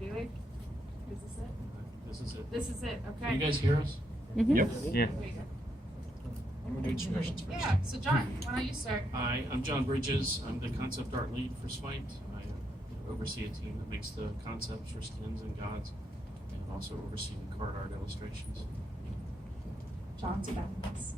doing? Is this it? This is it. This is it, okay. Can you guys hear us? Mm-hmm. Yep. Yeah. I'm going to do introductions first. Yeah, so John, why don't you start? Hi, I'm John Bridges. I'm the concept art lead for Smite. I oversee a team that makes the concepts for skins and gods, and also oversee the card art illustrations. John's about this.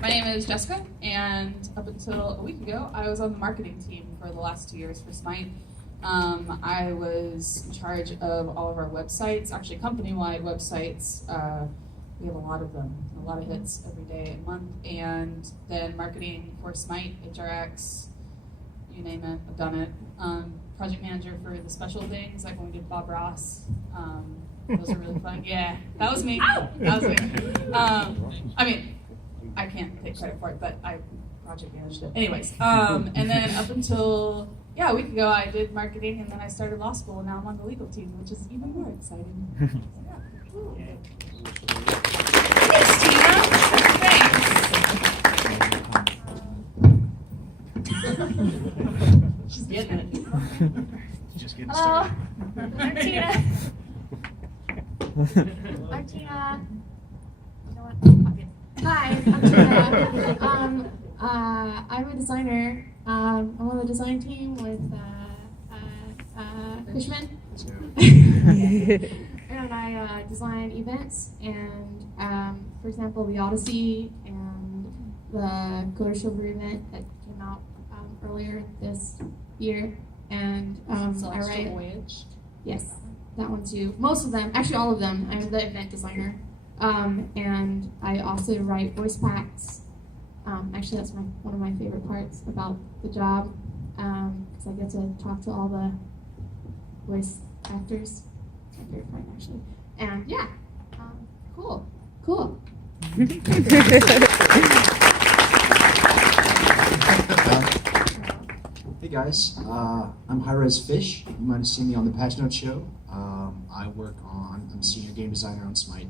My name is Jessica, and up until a week ago, I was on the marketing team for the last 2 years for Smite. I was in charge of all of our websites, actually company-wide websites. We have a lot of them, a lot of hits every day and month. And then marketing for Smite, HRX, you name it, I've done it. Project manager for the special things, like when we did Bob Ross. Those are really fun. Yeah, that was me. That was me. I mean, I can't take credit for it, but I project managed it. Anyways, and then up until a week ago, I did marketing, and then I started law school, and now I'm on the legal team, which is even more exciting. Thanks, Tina. Thanks. She's getting it. Just getting Hello, started. I'm Tina. I'm Tina. You know what? Okay. Hi, I'm Tina. I'm a designer. I'm on the design team with Fishman. And I design events and, for example, the Odyssey and the Code Silver event that came out earlier this year. And I write. Voyage. Yes, that one too. Most of them, actually all of them. I'm the event designer. And I also write voice packs. Actually, that's one of my favorite parts about the job, because I get to talk to all the voice actors. It's my favorite part, actually. And yeah, cool. Hey guys, I'm Hi-Res Fish. You might have seen me on the Patch Note show. I'm a senior game designer on Smite.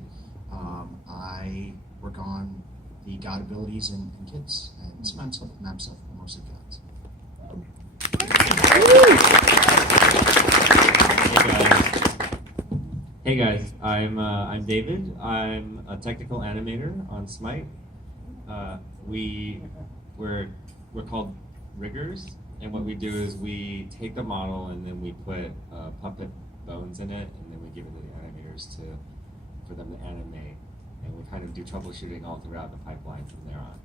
I work on the god abilities and kits and some map stuff, mostly gods. Hey guys, I'm David. I'm a technical animator on Smite. We're called riggers, and what we do is we take the model and then we put puppet bones in it, and then we give it to the animators for them to animate, and we kind of do troubleshooting all throughout the pipeline from there on.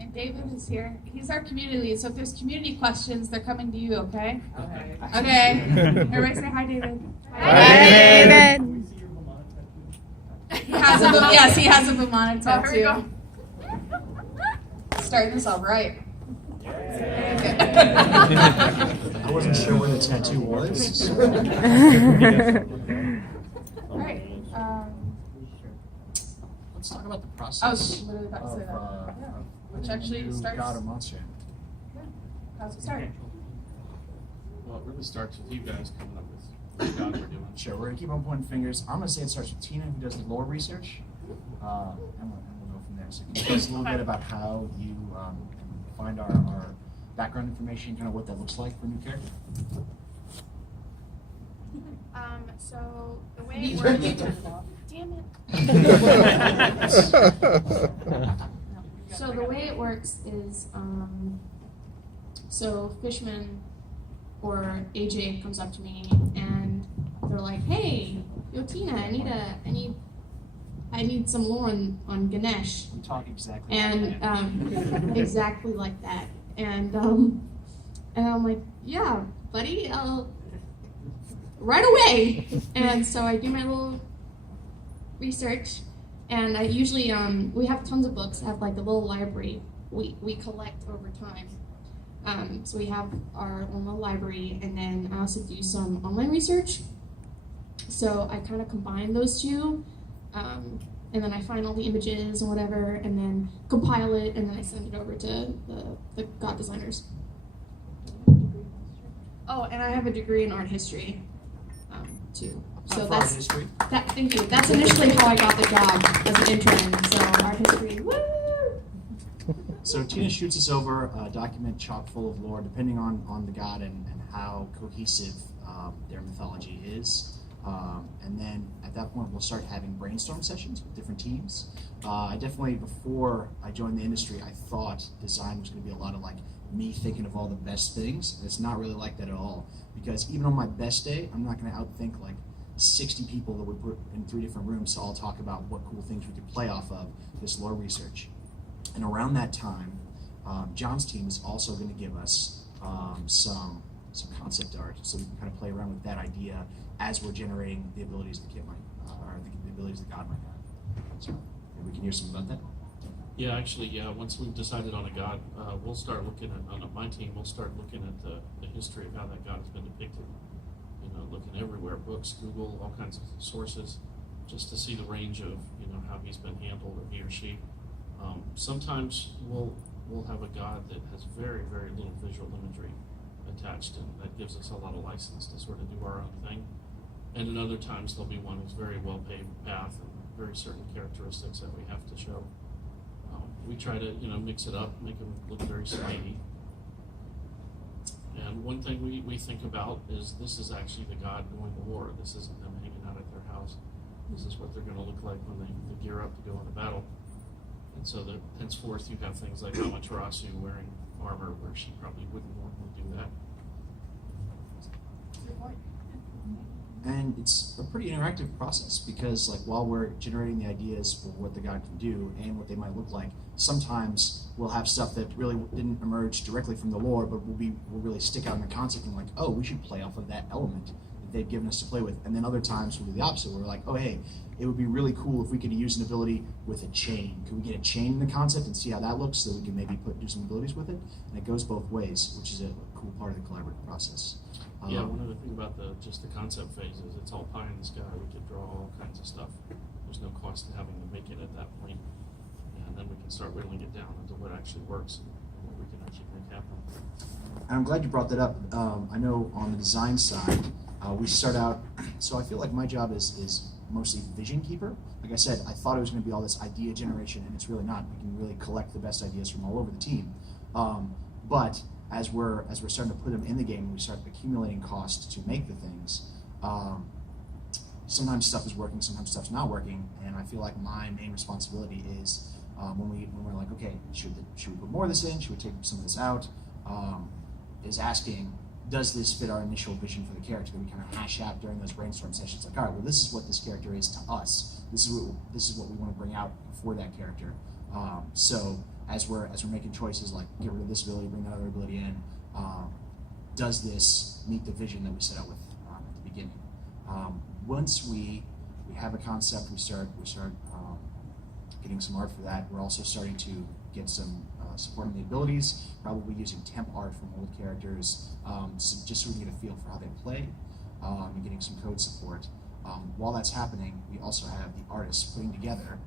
And David is here. He's our community lead, so if there's community questions, they're coming to you, okay? Okay. Everybody say hi, David. Hi, David. He has a Bumana tattoo. Starting this off right. I wasn't sure where the tattoo was. So. All right. Let's talk about the I process was literally about to say that. Yeah. Which actually starts. god or monster. How's it start? Well, it really starts with you guys coming up with what god we're doing. Sure, we're gonna keep on pointing fingers. I'm gonna say it starts with Tina, who does the lore research, and we'll go from there. So can you tell us a little bit about how you find our background information, kind of what that looks like for a new character? So the way You it turn works. it off. Damn it. So the way it works is, so Fishman or AJ comes up to me and they're like, "Hey, yo Tina, I need some lore on Ganesh." You talk exactly. And exactly like that. And I'm like, "Yeah, buddy, right away." And so I do my little research, and I usually we have tons of books. I have like a little library we collect over time. So we have our own little library, and then I also do some online research. So I kind of combine those two, and then I find all the images and whatever, and then compile it, and then I send it over to the god designers. Oh, and I have a degree in art history, too. So For our that's history. thank you. That's initially how I got the job as an intern. So art history, woo! So Tina shoots us over a document chock full of lore, depending on the god and how cohesive their mythology is. And then at that point, we'll start having brainstorm sessions with different teams. I definitely, before I joined the industry, I thought design was going to be a lot of like me thinking of all the best things. And it's not really like that at all. Because even on my best day, I'm not going to outthink like 60 people that we put in 3 different rooms to all talk about what cool things we could play off of this lore research. And around that time, John's team is also going to give us some concept art, so we can kind of play around with that idea as we're generating the abilities the kit might, or the abilities the god might have. So maybe we can hear some about that. Yeah, actually, yeah. Once we've decided on a god, we'll start looking at on my team. We'll start looking at the history of how that god has been depicted. You know, looking everywhere, books, Google, all kinds of sources, just to see the range of how he's been handled, or he or she. Sometimes we'll have a god that has very, very little visual imagery attached, and that gives us a lot of license to sort of do our own thing. And in other times, there'll be one who's very well paved path and very certain characteristics that we have to show. We try to mix it up, make them look very smitey. And one thing we think about is this is actually the god going to war. This isn't them hanging out at their house. This is what they're going to look like when they gear up to go into battle. And so that henceforth you have things like Amaterasu wearing armor where she probably wouldn't normally do that. And it's a pretty interactive process because like while we're generating the ideas for what the god can do and what they might look like, sometimes we'll have stuff that really didn't emerge directly from the lore, but will really stick out in the concept and like, oh, we should play off of that element that they've given us to play with. And then other times we'll do the opposite, where we're like, oh hey, it would be really cool if we could use an ability with a chain. Could we get a chain in the concept and see how that looks so that we can maybe do some abilities with it? And it goes both ways, which is a cool part of the collaborative process. Yeah, one other thing about just the concept phase is it's all pie in the sky. We could draw all kinds of stuff. There's no cost to having to make it at that point. And then we can start whittling it down into what actually works and what we can actually make happen. And I'm glad you brought that up. I know on the design side, we start out, so I feel like my job is mostly vision keeper. Like I said, I thought it was going to be all this idea generation, and it's really not. We can really collect the best ideas from all over the team. But as we're starting to put them in the game and we start accumulating costs to make the things, sometimes stuff is working, sometimes stuff's not working, and I feel like my main responsibility is when we're like, okay, should we put more of this in? Should we take some of this out? Is asking, does this fit our initial vision for the character that we kind of hash out during those brainstorm sessions? Like, all right, well, this is what this character is to us. This is what we want to bring out for that character. So as we're making choices like get rid of this ability, bring that other ability in, does this meet the vision that we set out with at the beginning? Once we have a concept, we start getting some art for that. We're also starting to get some supporting the abilities, probably using temp art from old characters, just so we can get a feel for how they play, and getting some code support. While that's happening, we also have the artists putting together,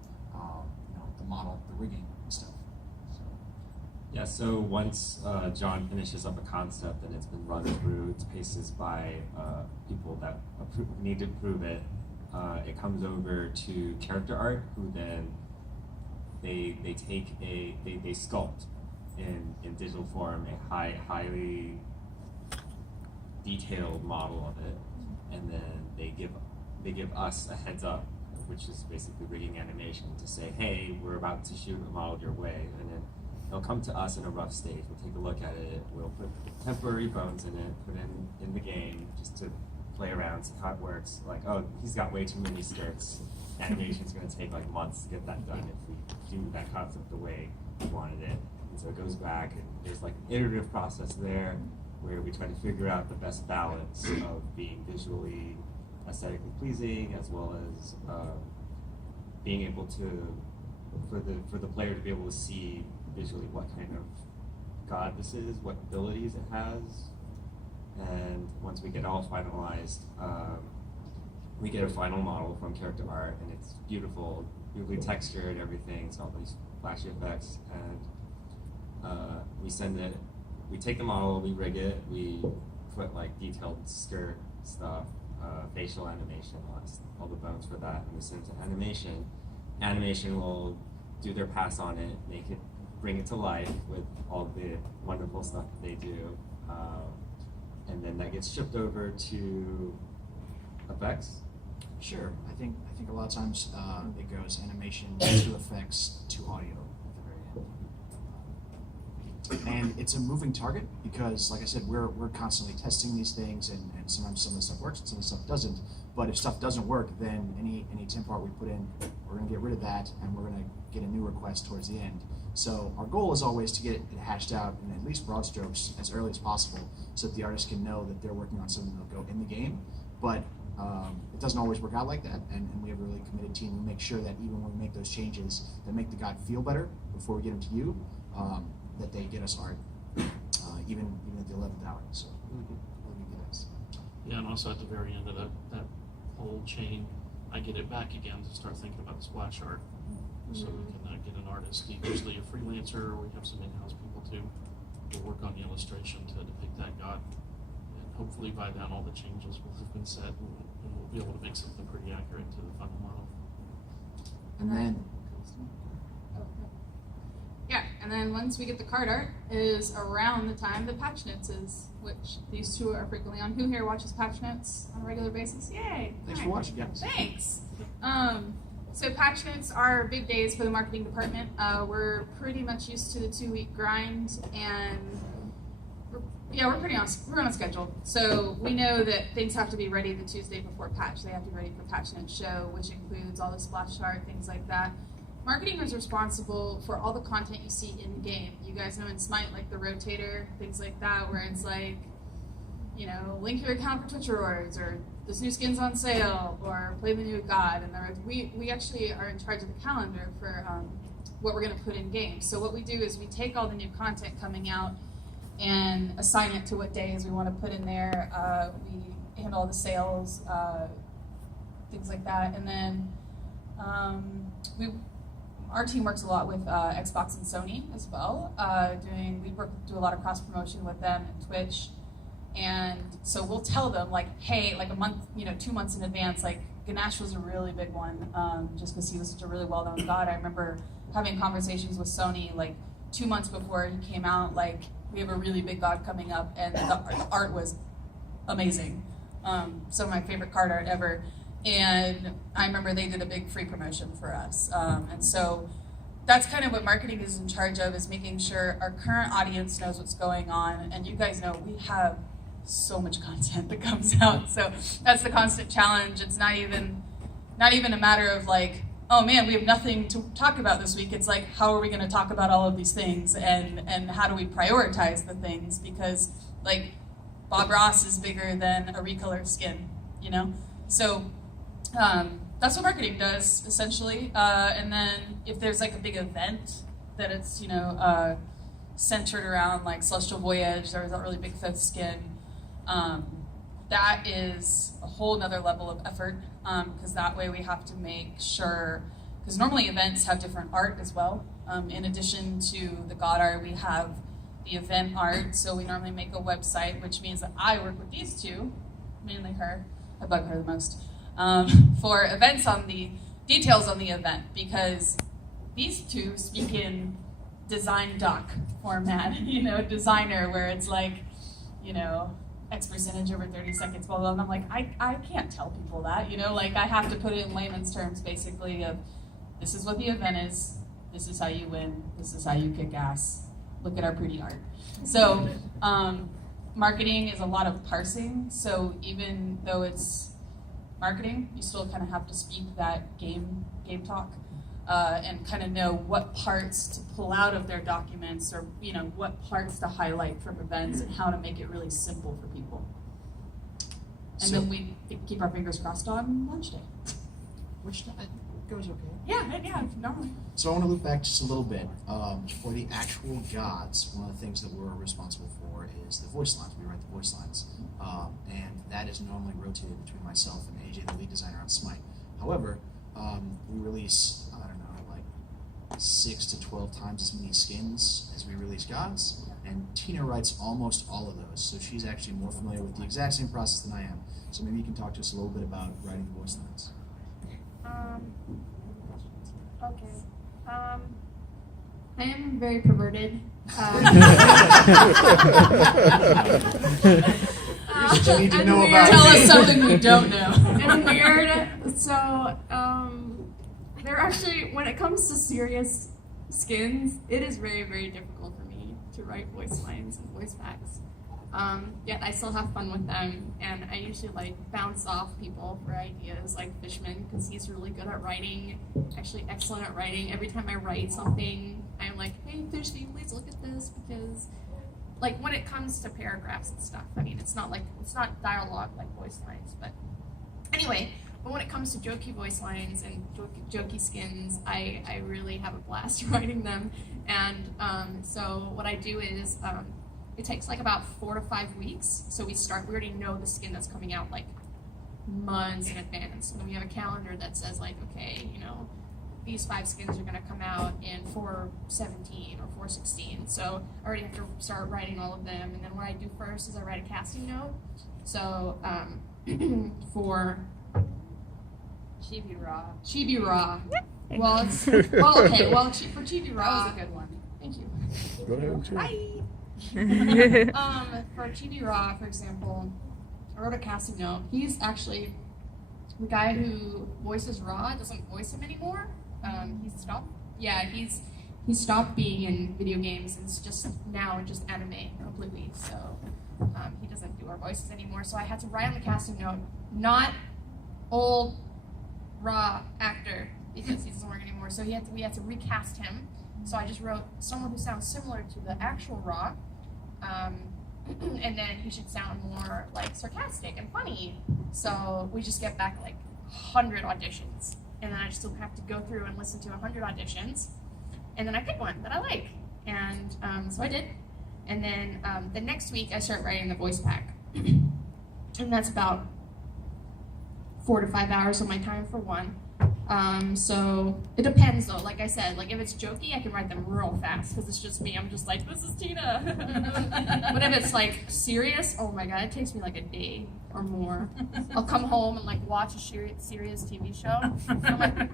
the model, the rigging, and stuff. Yeah, so once John finishes up a concept and it's been run through its paces by people that need to approve it, it comes over to character art, who then they sculpt in digital form a highly detailed model of it, and then they give us a heads up, which is basically rigging animation to say, hey, we're about to shoot a model your way, and then they'll come to us in a rough state. We'll take a look at it. We'll put temporary bones in it, put in the game just to play around, see how it works. Like, oh, he's got way too many skirts. Animation's going to take like months to get that done if we do that concept the way we wanted it. And so it goes back, and there's like an iterative process there where we try to figure out the best balance of being visually, aesthetically pleasing, as well as being able to, for the player to be able to see visually what kind of god this is, what abilities it has. And once we get all finalized, we get a final model from character art, and it's beautiful, beautifully textured, everything. It's all these flashy effects, and we send it. We take the model, we rig it, we put like detailed skirt stuff, facial animation, all the bones for that, and we send it to animation. Animation will do their pass on it, bring it to life with all the wonderful stuff that they do, and then that gets shipped over to effects. Sure. I think a lot of times it goes animation to effects to audio at the very end. And it's a moving target because, like I said, we're constantly testing these things, and sometimes some of the stuff works and some of the stuff doesn't. But if stuff doesn't work, then any temp art we put in, we're going to get rid of that, and we're going to get a new request towards the end. So our goal is always to get it hashed out in at least broad strokes as early as possible, so that the artist can know that they're working on something that'll go in the game. But it doesn't always work out like that, and we have a really committed team. We make sure that even when we make those changes that make the god feel better before we get him to you, that they get us art, even at the 11th hour. So, really good guys. Yeah, and also at the very end of that whole chain, I get it back again to start thinking about the splash art. So we can get an artist, usually a freelancer, or we have some in-house people too, who work on the illustration to depict that god. And hopefully by then all the changes will have been set, and we'll be able to make something pretty accurate to the final model. And then, Yeah, and then once we get the card art is around the time the patch notes is, which these two are frequently on. Who here watches patch notes on a regular basis? Yay! thanks for Alright. watching, guys. Thanks. So patch notes are big days for the marketing department. We're pretty much used to the 2-week grind, and we're on a schedule. So we know that things have to be ready the Tuesday before patch. They have to be ready for patch note show, which includes all the splash art, things like that. Marketing is responsible for all the content you see in game. You guys know in Smite, like the rotator, things like that, where it's like, link your account for Twitch rewards, or this new skin's on sale, or play the new god. And we actually are in charge of the calendar for what we're going to put in game. So what we do is we take all the new content coming out and assign it to what days we want to put in there. We handle all the sales, things like that, and then our team works a lot with Xbox and Sony as well. We do a lot of cross promotion with them and Twitch, and so we'll tell them like, hey, like a month, 2 months in advance. Like Ganesh was a really big one, just because he was such a really well known god. I remember having conversations with Sony like 2 months before he came out. Like, we have a really big god coming up, and the art was amazing. Some of my favorite card art ever. And I remember they did a big free promotion for us. And so that's kind of what marketing is in charge of, is making sure our current audience knows what's going on. And you guys know we have so much content that comes out. So that's the constant challenge. It's not even a matter of like, oh man, we have nothing to talk about this week. It's like, how are we going to talk about all of these things, and how do we prioritize the things? Because like Bob Ross is bigger than a recolor skin, So that's what marketing does, essentially. And then if there's like a big event that it's, centered around like Celestial Voyage, there was that really big fifth skin, that is a whole nother level of effort, because that way we have to make sure, because normally events have different art as well. In addition to the god art, we have the event art, so we normally make a website, which means that I work with these two, mainly her, I bug her the most, for events on the details on the event, because these two speak in design doc format, designer, where it's like, X percentage over 30 seconds, blah, blah, and I'm like, I can't tell people that, I have to put it in layman's terms, basically, of this is what the event is, this is how you win, this is how you kick ass, look at our pretty art. So, marketing is a lot of parsing, so even though it's marketing, you still kind of have to speak that game talk, and kind of know what parts to pull out of their documents, or what parts to highlight from events, and how to make it really simple for people. And then we keep our fingers crossed on launch day. Which goes okay. Yeah, normally. So I want to look back just a little bit. For the actual gods, one of the things that we're responsible for is the voice lines. We write the voice lines. And that is normally rotated between myself and AJ, the lead designer on Smite. However, we release, 6 to 12 times as many skins as we release gods, and Tina writes almost all of those, so she's actually more familiar with the exact same process than I am. So maybe you can talk to us a little bit about writing the voice lines. Okay. I am very perverted. You need to know about Tell us something we don't know. And weird. So, they're actually, when it comes to serious skins, it is very, very difficult for me to write voice lines and voice packs. Yet I still have fun with them, and I usually bounce off people for ideas, like Fishman, because he's really good at writing, actually excellent at writing. Every time I write something, I'm like, hey Fishman, please look at this, because when it comes to paragraphs and stuff, I mean, it's not dialogue like voice lines, but anyway. But when it comes to jokey voice lines and jokey skins, I really have a blast writing them. And so what I do is it takes about 4 to 5 weeks. So we already know the skin that's coming out months in advance. And we have a calendar that says okay, these 5 skins are going to come out in 4/17 or 4/16. So I already have to start writing all of them. And then what I do first is I write a casting note. So for Chibi Raw. Well, for Chibi Raw. That was a good one. Thank you. Go ahead. For Chibi Raw, for example, I wrote a casting note. He's actually the guy who voices Raw doesn't voice him anymore. He's stopped. Yeah, he's stopped being in video games. It's just anime completely. So he doesn't do our voices anymore. So I had to write on the casting note, not old Raw actor, because he doesn't work anymore. So we had to recast him. So I just wrote someone who sounds similar to the actual Raw, and then he should sound more sarcastic and funny. So we just get back 100 auditions, and then I just have to go through and listen to 100 auditions, and then I pick one that I like, and so I did. And then the next week I start writing the voice pack, and that's about 4 to 5 hours of my time for one. So it depends though. Like I said, if it's jokey, I can write them real fast because it's just me. I'm just this is Tina. But if it's serious, oh my god, it takes me a day or more. I'll come home and watch a serious TV show. And I'm like,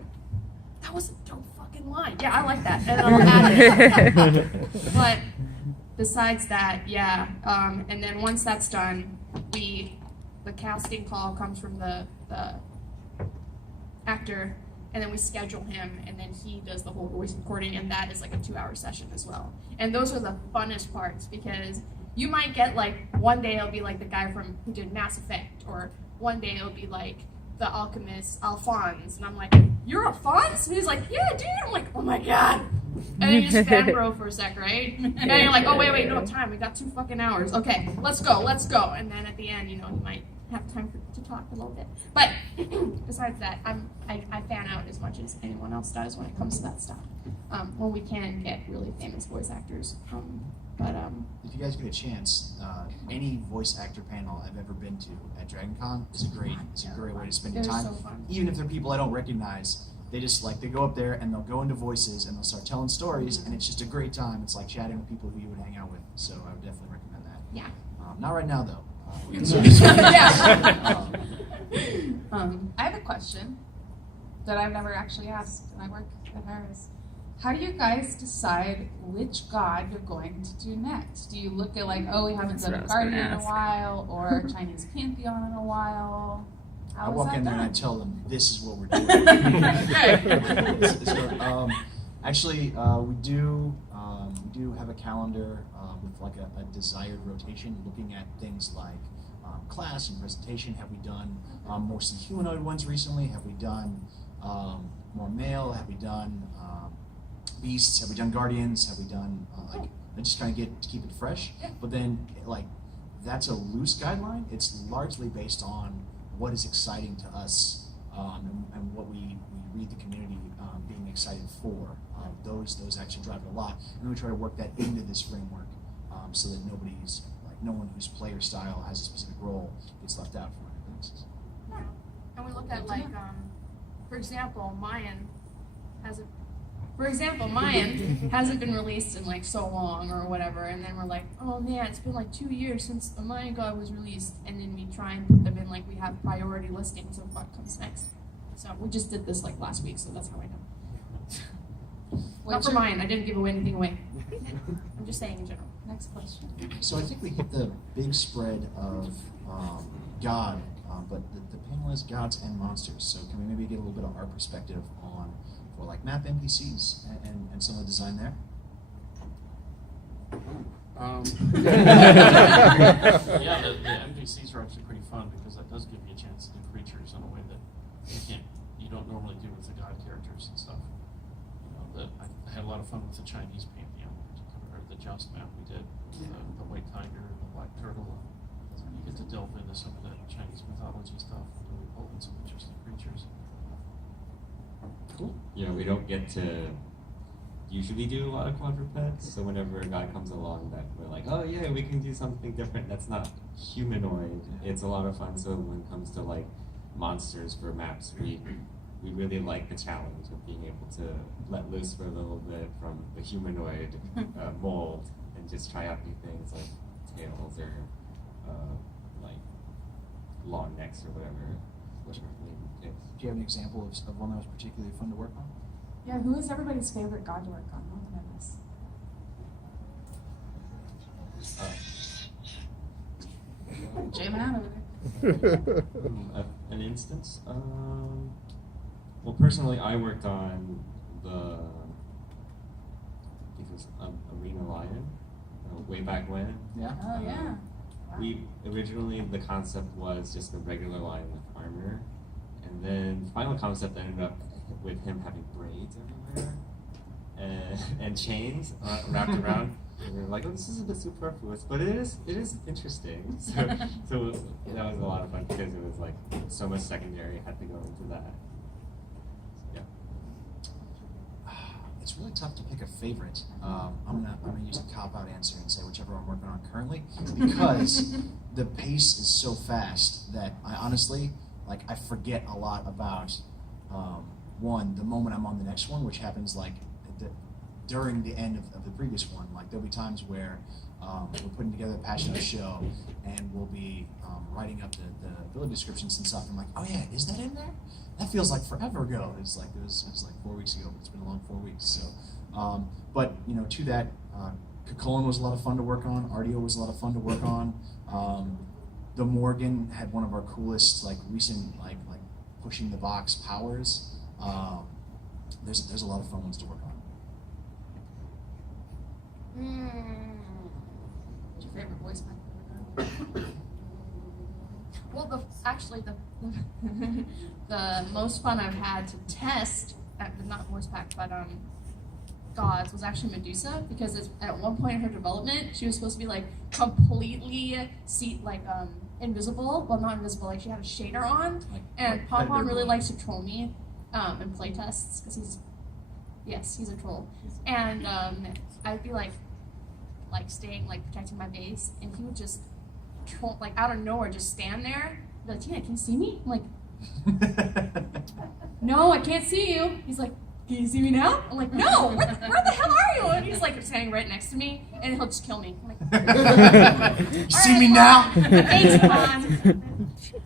that was a dope fucking line. Yeah, I like that. And then I'll add it. But besides that, yeah. And then once that's done, the casting call comes from the actor, and then we schedule him, and then he does the whole voice recording, and that is a 2-hour session as well. And those are the funnest parts, because you might get one day it'll be the guy who did Mass Effect, or one day it'll be the alchemist Alphonse, and I'm like, you're Alphonse? And he's like, yeah, dude. I'm like, oh my god. And then you just fangirl for a sec, right? And then you're like, oh wait, no time. We got 2 fucking hours. Okay, let's go. And then at the end, you might have time to talk a little bit. But besides that, I fan out as much as anyone else does when it comes to that stuff. When we can get really famous voice actors. If you guys get a chance, any voice actor panel I've ever been to at DragonCon is a great way to spend your time. So fun. Even if they're people I don't recognize, they just they go up there and they'll go into voices and they'll start telling stories, and it's just a great time. It's like chatting with people who you would hang out with. So I would definitely recommend that. Yeah. Not right now though. I have a question that I've never actually asked, and I work at Harris. How do you guys decide which god you're going to do next? Do you look at we haven't done a Guardian in a while, or Chinese Pantheon in a while? I walk in there and I tell them, this is what we're doing. Actually, we do have a calendar with a desired rotation, looking at things like class and presentation. Have we done more some humanoid ones recently? Have we done more male? Have we done beasts? Have we done guardians? Have we done I just kind of get to keep it fresh. But then that's a loose guideline. It's largely based on what is exciting to us and what we read the community being excited for. Those actually drive it a lot, and then we try to work that into this framework so that no one whose player style has a specific role gets left out from other things. And we look at for example, Mayan has a For example, mine hasn't been released in like so long or whatever, and then we're like, oh man, it's been like 2 years since the Mayan God was released, and then we try and put them in like we have priority listings of what comes next. So we just did this like last week, so that's how I know. Not for mine, I didn't give away anything away. I'm just saying in general. Next question. So I think we hit the big spread of God, but the panel is gods and monsters. So can we maybe get a little bit of our perspective on, for like map NPCs and some of the design there? Yeah, the NPCs are actually pretty fun because that does give you a chance to do creatures in a way that you don't normally do with the god characters and stuff. I had a lot of fun with the Chinese pantheon, or the joust map we did, the white tiger and the black turtle. You get to delve into some of that Chinese mythology stuff and really pull in some interesting creatures. Cool. We don't get to usually do a lot of quadrupeds, so whenever a god comes along that we're like, oh yeah, we can do something different that's not humanoid, it's a lot of fun. So when it comes to like monsters for maps, we really like the challenge of being able to let loose for a little bit from the humanoid mold and just try out new things like tails or like long necks or whatever it is. Do you have an example of one that was particularly fun to work on? Yeah, who is everybody's favorite god to work on? Oh my goodness. Jamming out over there. An instance? Well, personally, I worked on I think it was Arena Lion, way back when. Yeah. Oh yeah. We originally, the concept was just a regular lion with armor, and then the final concept ended up with him having braids everywhere and chains wrapped around. And we were like, oh, this is a bit superfluous, but it is interesting. So that was a lot of fun because it was like so much secondary had to go into that. So, yeah. It's really tough to pick a favorite. I'm gonna use a cop-out answer and say whichever I'm working on currently, because the pace is so fast that I honestly, I forget a lot about the moment I'm on the next one, which happens during the end of the previous one. Like there'll be times where we're putting together a passionate show and we'll be writing up the village descriptions and stuff. And I'm like, oh yeah, is that in there? That feels like forever ago. It was like 4 weeks ago, but it's been a long 4 weeks. So, but to that, Kakolin was a lot of fun to work on. Ardio was a lot of fun to work on. The Morgan had one of our coolest recent like pushing the box powers. There's a lot of fun ones to work on. What's your favorite voice line? Well, the most fun I've had to test, not voice pack, but gods, was actually Medusa, because at one point in her development, she was supposed to be completely invisible. Well, not invisible, she had a shader on, and Pompon really likes to troll me in play tests because he's a troll, and I'd be staying protecting my base, and he would just troll out of nowhere, just stand there. Be like, Tina, can you see me? I'm like, no, I can't see you. He's like, can you see me now? I'm like, no, where the hell are you? And he's standing right next to me, and he'll just kill me. I'm like, you see me now? Thanks, Con.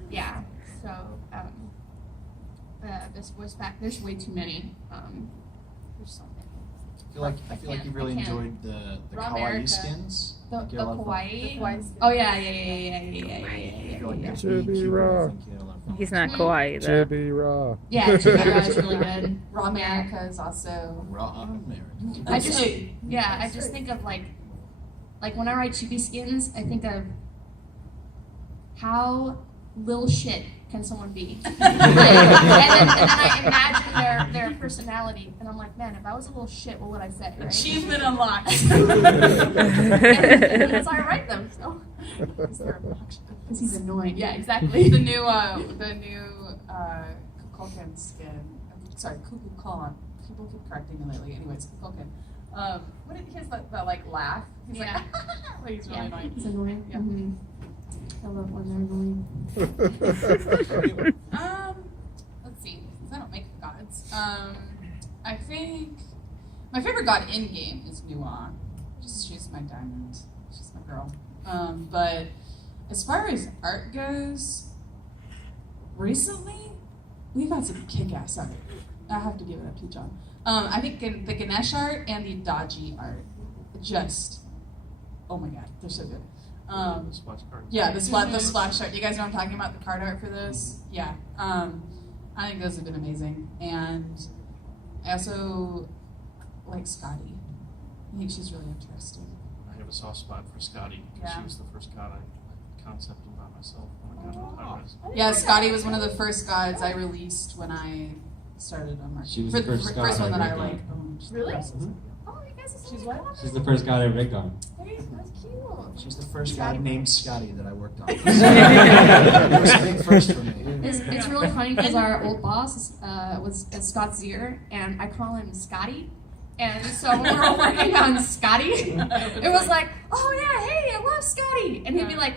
Yeah, so this voice pack, there's way too many. There's so many. I feel like you really enjoyed the Raw kawaii America. skins. The You had a lot of fun. kawaii. Oh yeah. Chibi Raw. He's not kawaii though. Chibi Raw. Yeah, Chibi is really good. Raw America is also. Raw American. I just think of when I write chibi skins, I think of how little shit can someone be, and then I imagine their personality, and I'm like, man, if I was a little shit, what would I say? Right? Achievement unlocked. and that's how I write them. So because he's annoying. Yeah, exactly. the new Kukulkan skin. Sorry, Kukulkan. People keep correcting me lately. Anyways, Kukulkan. He has that laugh. He's he's really annoying. He's annoying. Yeah. Mm-hmm. I love when they're annoying. Let's see. Since I don't make gods, I think My favorite god in game is Nuwa. She's my diamond. She's my girl. But as far as art goes, recently we've had some kick-ass art. I have to give it up to John. I think the Ganesh art and the Daji art, just, oh my god, they're so good. The splash card. Yeah, the splash art. You guys know what I'm talking about? The card art for those? Yeah. I think those have been amazing. And I also like Scotty. I think she's really interesting. I have a soft spot for Scotty because she was the first god I concepted by myself when I got into high-res. Yeah, Scotty was one of the first gods I released when I started on marketing. She was the first god first one I that I rigged on. like owned. Really? Mhm. Oh, you guys are so She's what? clever. She's the first god I rigged on. That's cute. She's the first guy named Scotty that I worked on. It was a big first for me. It's really funny because our old boss was Scott Zier, and I call him Scotty. And so when we were working on Scotty, it was like, oh yeah, hey, I love Scotty, and he'd be like,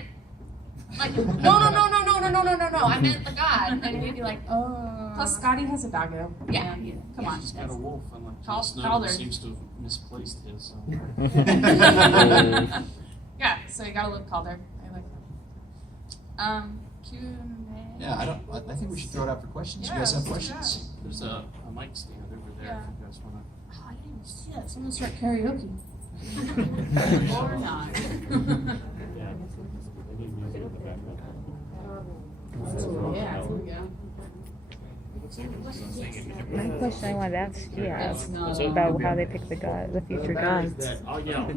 no, I meant the god, and he'd be like, oh. Plus, Scotty has a doggo. Yeah. Come on. He's got a wolf, unlike Cal- Jon Snow, Calder. who seems to have misplaced his. Yeah, so you gotta love Calder. I like that. Q&A. Yeah, I think we should throw it out for questions. You guys have questions? There's a mic stand over there Yeah. if you guys want to. Oh, I didn't even see that. Someone start karaoke. Or not. Yeah. Yeah, here we go. My question I wanted to ask you That's not about how they pick the future gods. Oh, yeah.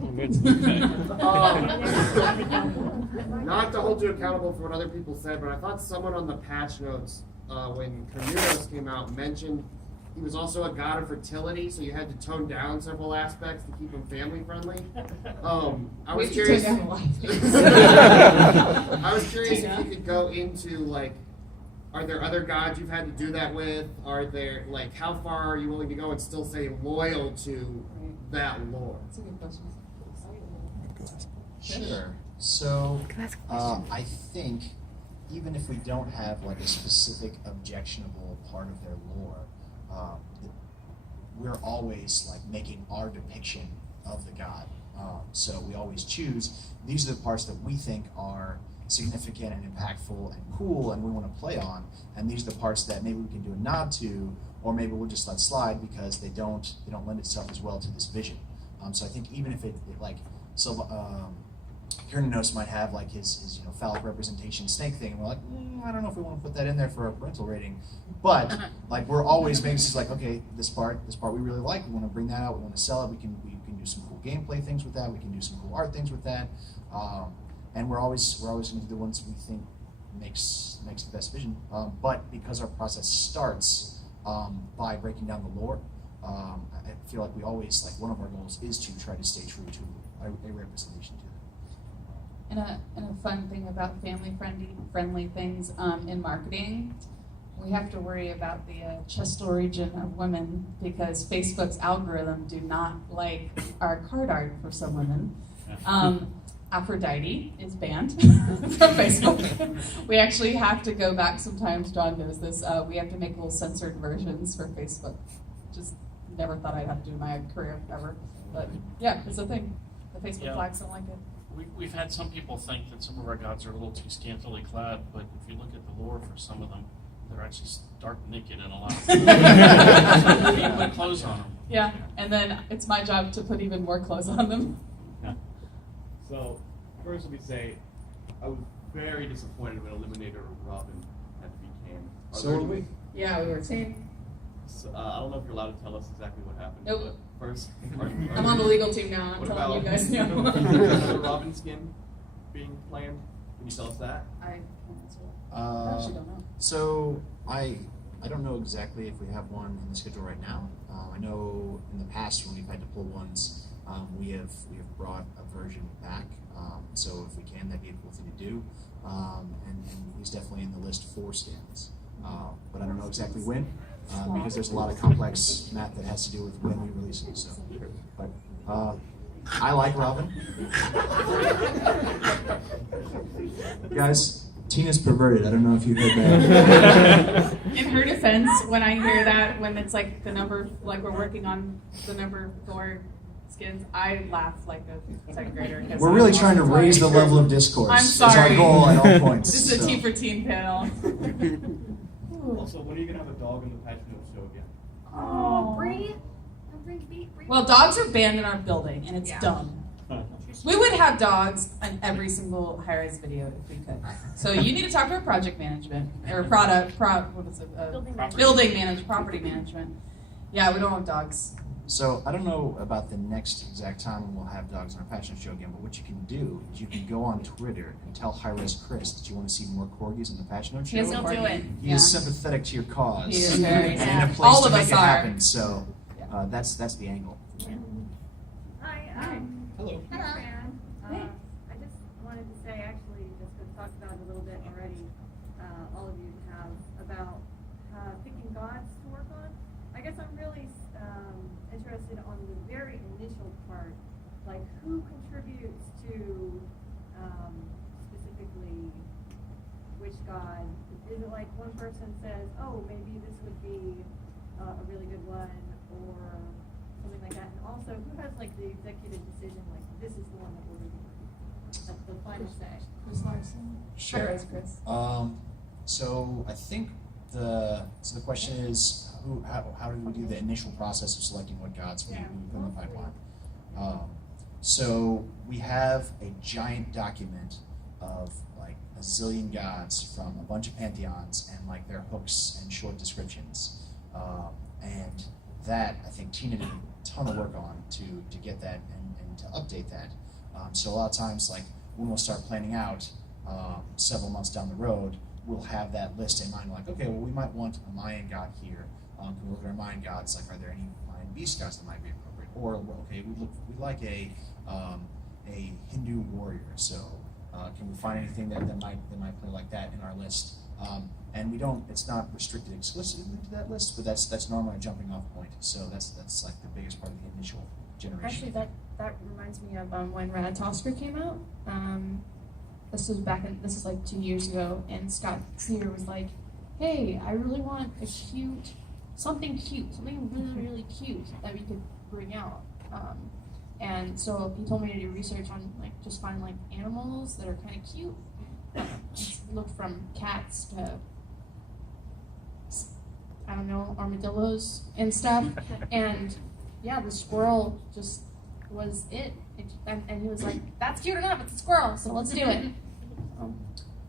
Not to hold you accountable for what other people said, but I thought someone on the patch notes when Cornelius came out mentioned he was also a god of fertility, so you had to tone down several aspects to keep him family friendly. I was curious. I was curious if you could go into like, are there other gods you've had to do that with? Are there like, how far are you willing to go and still stay loyal to that lore? That's a good question. Sure. So, I think even if we don't have like a specific objectionable part of their lore, we're always like making our depiction of the god. So we always choose, these are the parts that we think are significant and impactful and cool and we want to play on, and these are the parts that maybe we can do a nod to, or maybe we'll just let slide because they don't lend itself as well to this vision. So I think even if it like, so Kiernanos might have like his phallic representation snake thing, and we're like, I don't know if we want to put that in there for a parental rating, but like we're always making this like, okay, this part we really like, we want to bring that out, we want to sell it, we can do some cool gameplay things with that, we can do some cool art things with that, and we're always going to do the ones we think makes the best vision. But because our process starts by breaking down the lore, I feel like we always, like, one of our goals is to try to stay true to a representation to that. And a fun thing about family-friendly things in marketing, we have to worry about the chestal region of women because Facebook's algorithm do not like our card art for some women. Aphrodite is banned from Facebook. We actually have to go back sometimes, John knows this, we have to make little censored versions for Facebook. Just never thought I'd have to do in my career ever. But yeah, it's a thing. The Facebook flags don't like it. We've had some people think that some of our gods are a little too scantily clad, but if you look at the lore for some of them, they're actually stark naked in a lot of them. You put clothes on them. Yeah, and then it's my job to put even more clothes on them. So, first let me say, I was very disappointed when Eliminator Robin had to be canned. So are we. Yeah, we were saying. So, I don't know if you're allowed to tell us exactly what happened. Nope. But first, I'm on the legal team now. I'm What telling you about- guys now. the Robin skin being planned? Can you tell us that? I actually don't know. So I don't know exactly if we have one in the schedule right now. I know in the past when we've had to pull ones, we have brought a version back. So if we can, that'd be a cool thing to do. And he's definitely in the list for stands. But I don't know exactly when, because there's a lot of complex math that has to do with when we release it. So, but I like Robin. Guys, Tina's perverted. I don't know if you heard that. In her defense, when I hear that, when it's like the number, like we're working on the number 4 skins, I laugh like a second grader. We're really trying to raise the level of discourse. I'm It's our sorry. goal at all points. This is a so. T for Teen panel. Also, when are you gonna have a dog in the Patch Notes show again? Oh, Bree. Well, dogs are banned in our building, and it's Yeah. dumb. We would have dogs on every single high-res video if we could. So you need to talk to our project management or what is it? Building management, property management. Yeah, we don't have dogs. So I don't know about the next exact time when we'll have dogs on our passion show again, but what you can do is you can go on Twitter and tell High-Res Chris that you want to see more corgis on the passion show. He has no He'll do it. He is sympathetic to your cause. He is very. and in a place All to of make us it are. happen. So that's the angle. Hi. Hello. Fran. I just wanted to say, actually, just to talk about it a little bit already, all of you have, about picking gods to work on. I guess I'm really interested on the very initial part, like who contributes to specifically which god? Is it like one person says, oh, maybe this would be a really good one, or something like that? And also, who has like the executive decision, like this is the one that we're doing, like the final say? Chris Larson. Sure. High-res Chris. So I think the question is how do we do the initial process of selecting what gods we put in the pipeline? So we have a giant document of like a zillion gods from a bunch of pantheons and like their hooks and short descriptions, and that I think Tina did a ton of work on to get that and to update that. So a lot of times, like when we'll start planning out several months down the road, we'll have that list in mind. Like, okay, well, we might want a Mayan god here. Can we look at our Mayan gods? Like, are there any Mayan beast gods that might be appropriate? Or, okay, we like a Hindu warrior. So, can we find anything that might play like that in our list? And we don't. It's not restricted exclusively to that list, but that's normally a jumping off point. So that's like the biggest part of the initial generation. Actually, that reminds me of when Ratatosker came out. This was like 2 years ago, and Scott Sear was like, "Hey, I really want something really, really cute that we could bring out." And so he told me to do research on like just find like animals that are kind of cute. Look from cats to I don't know, armadillos and stuff. And yeah, the squirrel just was it. And he was like, "That's cute enough. It's a squirrel, so let's do it."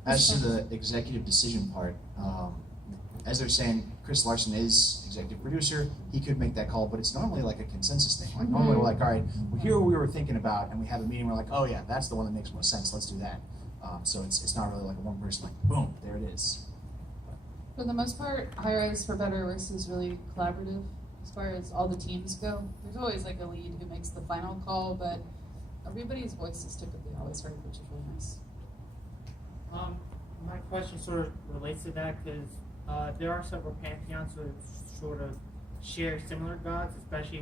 As to the executive decision part, as they're saying, Chris Larson is executive producer. He could make that call, but it's normally like a consensus thing. Like normally we're like, all right, well, here we were thinking about, and we have a meeting. We're like, oh yeah, that's the one that makes most sense. Let's do that. So it's not really like a one person like, boom, there it is. For the most part, High-Res for Better or Worse is really collaborative as far as all the teams go. There's always like a lead who makes the final call, but everybody's voice is typically always heard, which is really nice. My question sort of relates to that because there are several pantheons that sort of share similar gods, especially